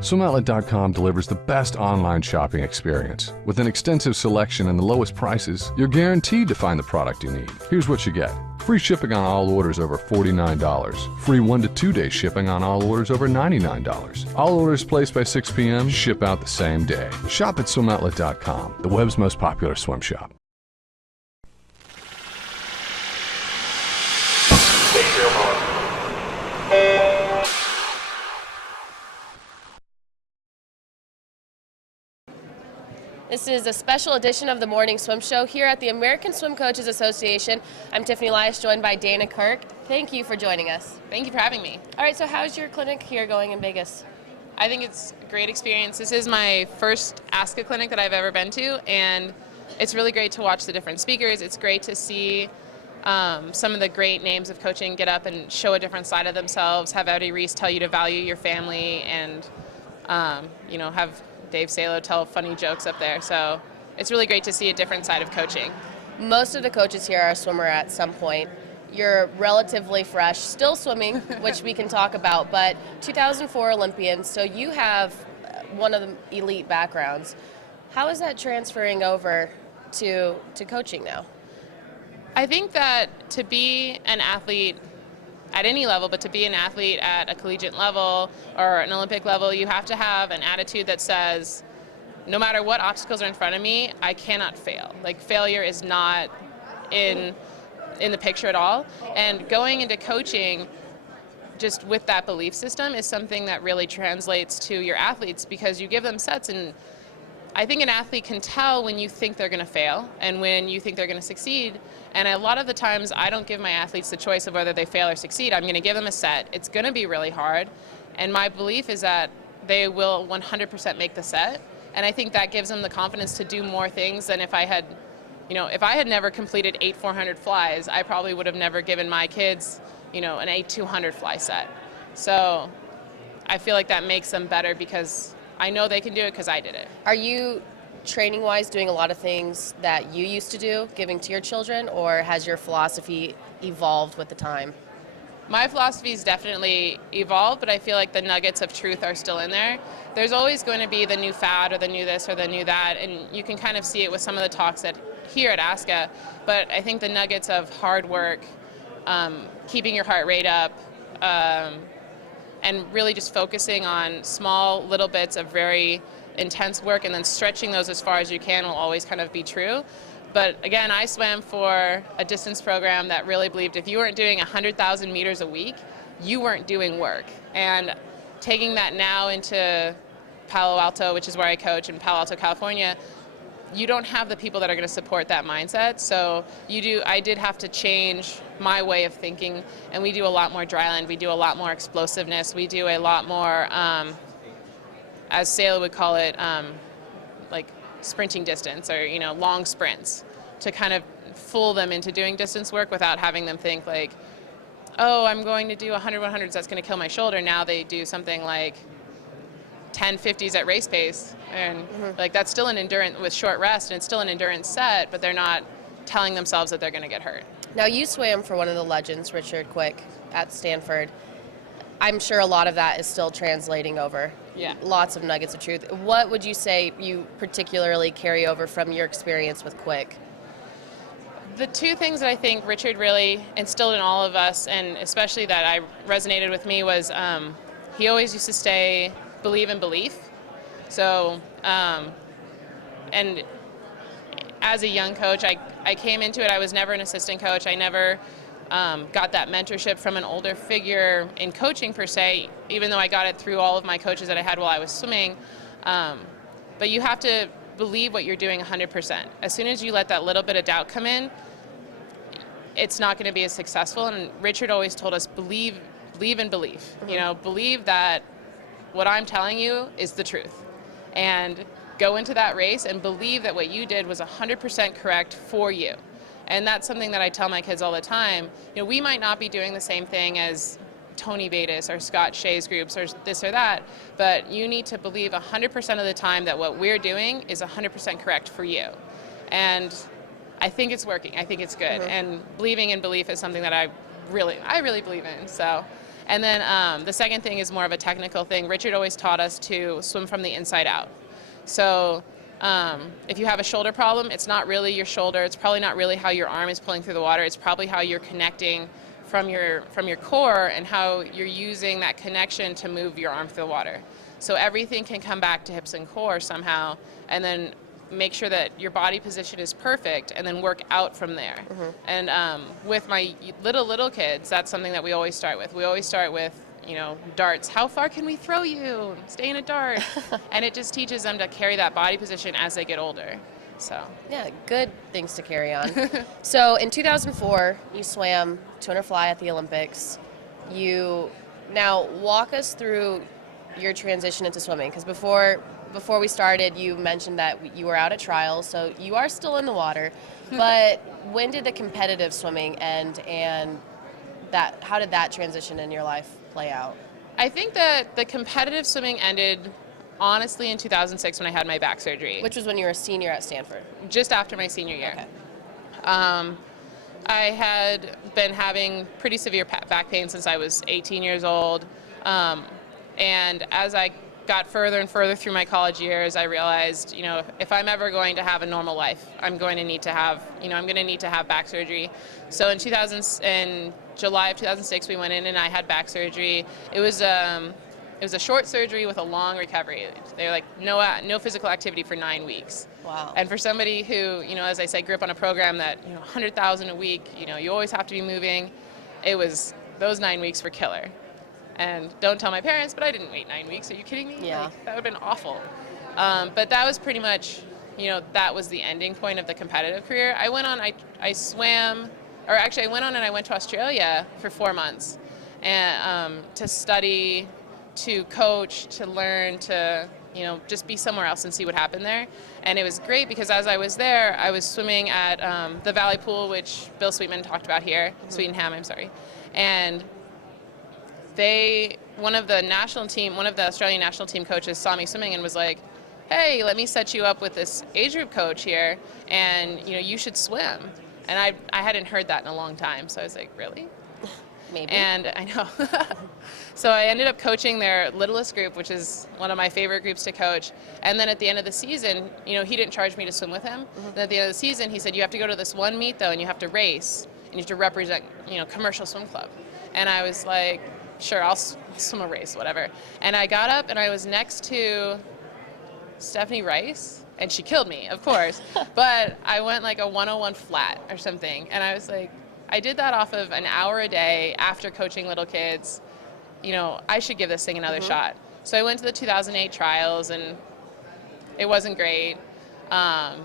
SwimOutlet.com delivers the best online shopping experience. With an extensive selection and the lowest prices, you're guaranteed to find the product you need. Here's what you get. Free shipping on all orders over $49. Free 1 to 2 day shipping on all orders over $99. All orders placed by 6 p.m. ship out the same day. Shop at SwimOutlet.com, the web's most popular swim shop. This is a special edition of the Morning Swim Show here at the American Swim Coaches Association. I'm Tiffany Elias, joined by Dana Kirk. Thank you for joining us. Thank you for having me. All right, so how's your clinic here going in Vegas? I think it's a great experience. This is my first Ask a clinic that I've ever been to, and it's really great to watch the different speakers. It's great to see some of the great names of coaching get up and show a different side of themselves, have Eddie Reese tell you to value your family, and have Dave Salo tell funny jokes up there. So it's really great to see a different side of coaching. Most of the coaches here are a swimmer at some point. You're relatively fresh, still swimming, which we can talk about, but 2004 Olympian, so you have one of the elite backgrounds. How is that transferring over to coaching now? I think that to be an athlete at any level, but to be an athlete at a collegiate level or an Olympic level, you have to have an attitude that says, no matter what obstacles are in front of me, I cannot fail. Like, failure is not in the picture at all. And going into coaching just with that belief system is something that really translates to your athletes, because you give them sets, and I think an athlete can tell when you think they're going to fail and when you think they're going to succeed. And a lot of the times I don't give my athletes the choice of whether they fail or succeed. I'm going to give them a set. It's going to be really hard. And my belief is that they will 100% make the set. And I think that gives them the confidence to do more things than if I had never completed 8 400 flies, I probably would have never given my kids, an 8 200 fly set. So I feel like that makes them better because I know they can do it because I did it. Are you, training-wise, doing a lot of things that you used to do, giving to your children, or has your philosophy evolved with the time? My philosophy's definitely evolved, but I feel like the nuggets of truth are still in there. There's always going to be the new fad or the new this or the new that, and you can kind of see it with some of the talks here at ASCA, but I think the nuggets of hard work, keeping your heart rate up, and really just focusing on small little bits of very intense work and then stretching those as far as you can will always kind of be true. But again, I swam for a distance program that really believed if you weren't doing 100,000 meters a week, you weren't doing work. And taking that now into Palo Alto, which is where I coach, in Palo Alto, California, you don't have the people that are going to support that mindset. So I did have to change my way of thinking, and we do a lot more dryland, we do a lot more explosiveness, we do a lot more, as Salo would call it, like sprinting distance or long sprints, to kind of fool them into doing distance work without having them think like, oh, I'm going to do 100 100s, that's going to kill my shoulder. Now they do something like 10 50s at race pace, and like that's still an endurance with short rest, and it's still an endurance set, but they're not telling themselves that they're going to get hurt. Now, you swam for one of the legends, Richard Quick, at Stanford. I'm sure a lot of that is still translating over. Yeah. Lots of nuggets of truth. What would you say you particularly carry over from your experience with Quick? The two things that I think Richard really instilled in all of us, and especially that I resonated with me, was he always used to believe in belief. So, and as a young coach, I came into it, I was never an assistant coach. I never got that mentorship from an older figure in coaching per se, even though I got it through all of my coaches that I had while I was swimming. But you have to believe what you're doing 100%. As soon as you let that little bit of doubt come in, it's not going to be as successful. And Richard always told us, believe in belief. Believe that what I'm telling you is the truth. And go into that race and believe that what you did was 100% correct for you. And that's something that I tell my kids all the time. We might not be doing the same thing as Tony Bates or Scott Shea's groups or this or that, but you need to believe 100% of the time that what we're doing is 100% correct for you. And I think it's working. I think it's good. And believing in belief is something that I really believe in. So, And then the second thing is more of a technical thing. Richard always taught us to swim from the inside out. So if you have a shoulder problem, it's not really your shoulder. It's probably not really how your arm is pulling through the water. It's probably how you're connecting from your core and how you're using that connection to move your arm through the water. So everything can come back to hips and core somehow, and then make sure that your body position is perfect, and then work out from there. And with my little kids, that's something that we always start with. We always start with, you know, darts. How far can we throw you? Stay in a dart. And it just teaches them to carry that body position as they get older. So yeah, good things to carry on. So in 2004, you swam 200 fly at the Olympics. Now walk us through your transition into swimming, because before we started, you mentioned that you were out at trials, so you are still in the water. But when did the competitive swimming end, and how did that transition in your life play out? I think that the competitive swimming ended, honestly, in 2006 when I had my back surgery. Which was when you were a senior at Stanford? Just after my senior year. Okay. I had been having pretty severe back pain since I was 18 years old. And as I got further and further through my college years, I realized, you know, if I'm ever going to have a normal life, I'm going to need to have back surgery. So in July of 2006, we went in and I had back surgery. It was a short surgery with a long recovery. They were like, no physical activity for 9 weeks. Wow. And for somebody who, you know, as I said, grew up on a program that, you know, 100,000 a week, you know, you always have to be moving. Those 9 weeks were killer. And don't tell my parents, but I didn't wait 9 weeks. Are you kidding me? Yeah. Like, that would have been awful. But that was pretty much, you know, that was the ending point of the competitive career. I went on and I went to Australia for 4 months and to study, to coach, to learn, to, you know, just be somewhere else and see what happened there. And it was great because as I was there, I was swimming at the Valley Pool, which Bill Sweetman talked about here, Sweetenham, I'm sorry. And one of the Australian national team coaches saw me swimming and was like, hey, let me set you up with this age group coach here, and, you know, you should swim. And I hadn't heard that in a long time, so I was like, really? Maybe. And I know. So I ended up coaching their littlest group, which is one of my favorite groups to coach. And then at the end of the season, you know, he didn't charge me to swim with him. Then at the end of the season, he said, you have to go to this one meet, though, and you have to race, and you have to represent, you know, commercial swim club. And I was like, sure, I'll swim a race, whatever. And I got up and I was next to Stephanie Rice, and she killed me, of course. But I went like a 101 flat or something. And I was like, I did that off of an hour a day after coaching little kids. You know, I should give this thing another shot. So I went to the 2008 trials and it wasn't great. And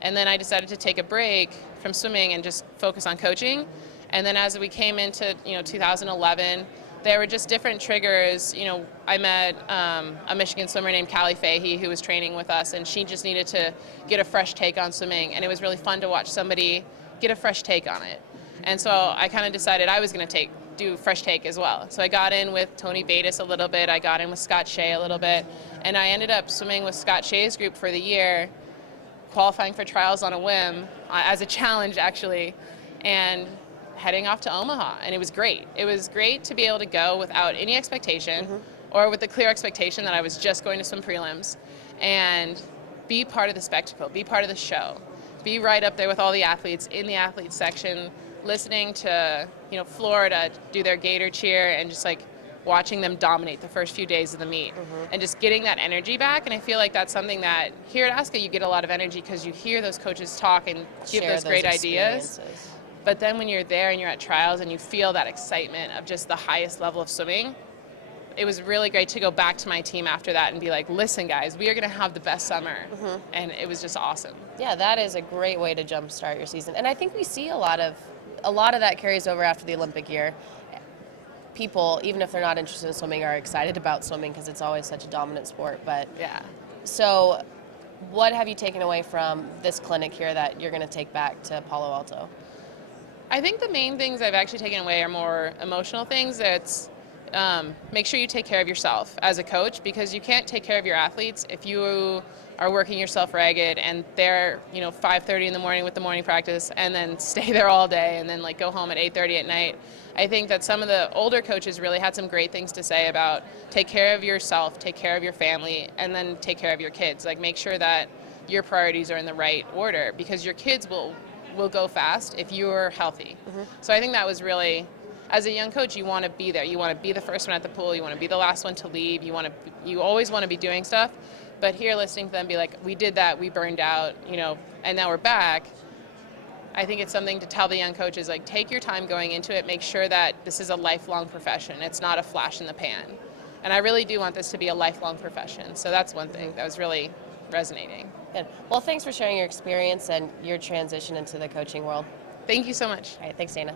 then I decided to take a break from swimming and just focus on coaching. And then as we came into, you know, 2011, there were just different triggers. You know, I met a Michigan swimmer named Callie Fahey who was training with us, and she just needed to get a fresh take on swimming, and it was really fun to watch somebody get a fresh take on it. And so I kind of decided I was going to do fresh take as well. So I got in with Tony Bates a little bit, I got in with Scott Shea a little bit, and I ended up swimming with Scott Shea's group for the year, qualifying for trials on a whim, as a challenge actually, and heading off to Omaha, and it was great. It was great to be able to go without any expectation or with the clear expectation that I was just going to swim prelims and be part of the spectacle, be part of the show, be right up there with all the athletes in the athletes section, listening to, you know, Florida do their Gator cheer and just like watching them dominate the first few days of the meet and just getting that energy back. And I feel like that's something that here at ASCA you get a lot of energy because you hear those coaches talk and give those great ideas. But then when you're there and you're at trials and you feel that excitement of just the highest level of swimming, it was really great to go back to my team after that and be like, listen guys, we are gonna have the best summer. And it was just awesome. Yeah, that is a great way to jumpstart your season. And I think we see a lot of that carries over after the Olympic year. People, even if they're not interested in swimming, are excited about swimming because it's always such a dominant sport. But yeah. So what have you taken away from this clinic here that you're gonna take back to Palo Alto? I think the main things I've actually taken away are more emotional things. It's make sure you take care of yourself as a coach, because you can't take care of your athletes if you are working yourself ragged and they're, you know, 5:30 in the morning with the morning practice and then stay there all day and then like go home at 8:30 at night. I think that some of the older coaches really had some great things to say about take care of yourself, take care of your family, and then take care of your kids. Like, make sure that your priorities are in the right order, because your kids will go fast if you're healthy. So I think that was really, as a young coach, you want to be there. You want to be the first one at the pool. You want to be the last one to leave. You always want to be doing stuff. But here, listening to them be like, we did that, we burned out, and now we're back. I think it's something to tell the young coaches, like, take your time going into it. Make sure that this is a lifelong profession. It's not a flash in the pan. And I really do want this to be a lifelong profession. So that's one thing that was really resonating. Good. Well, thanks for sharing your experience and your transition into the coaching world. Thank you so much. All right, thanks, Dana.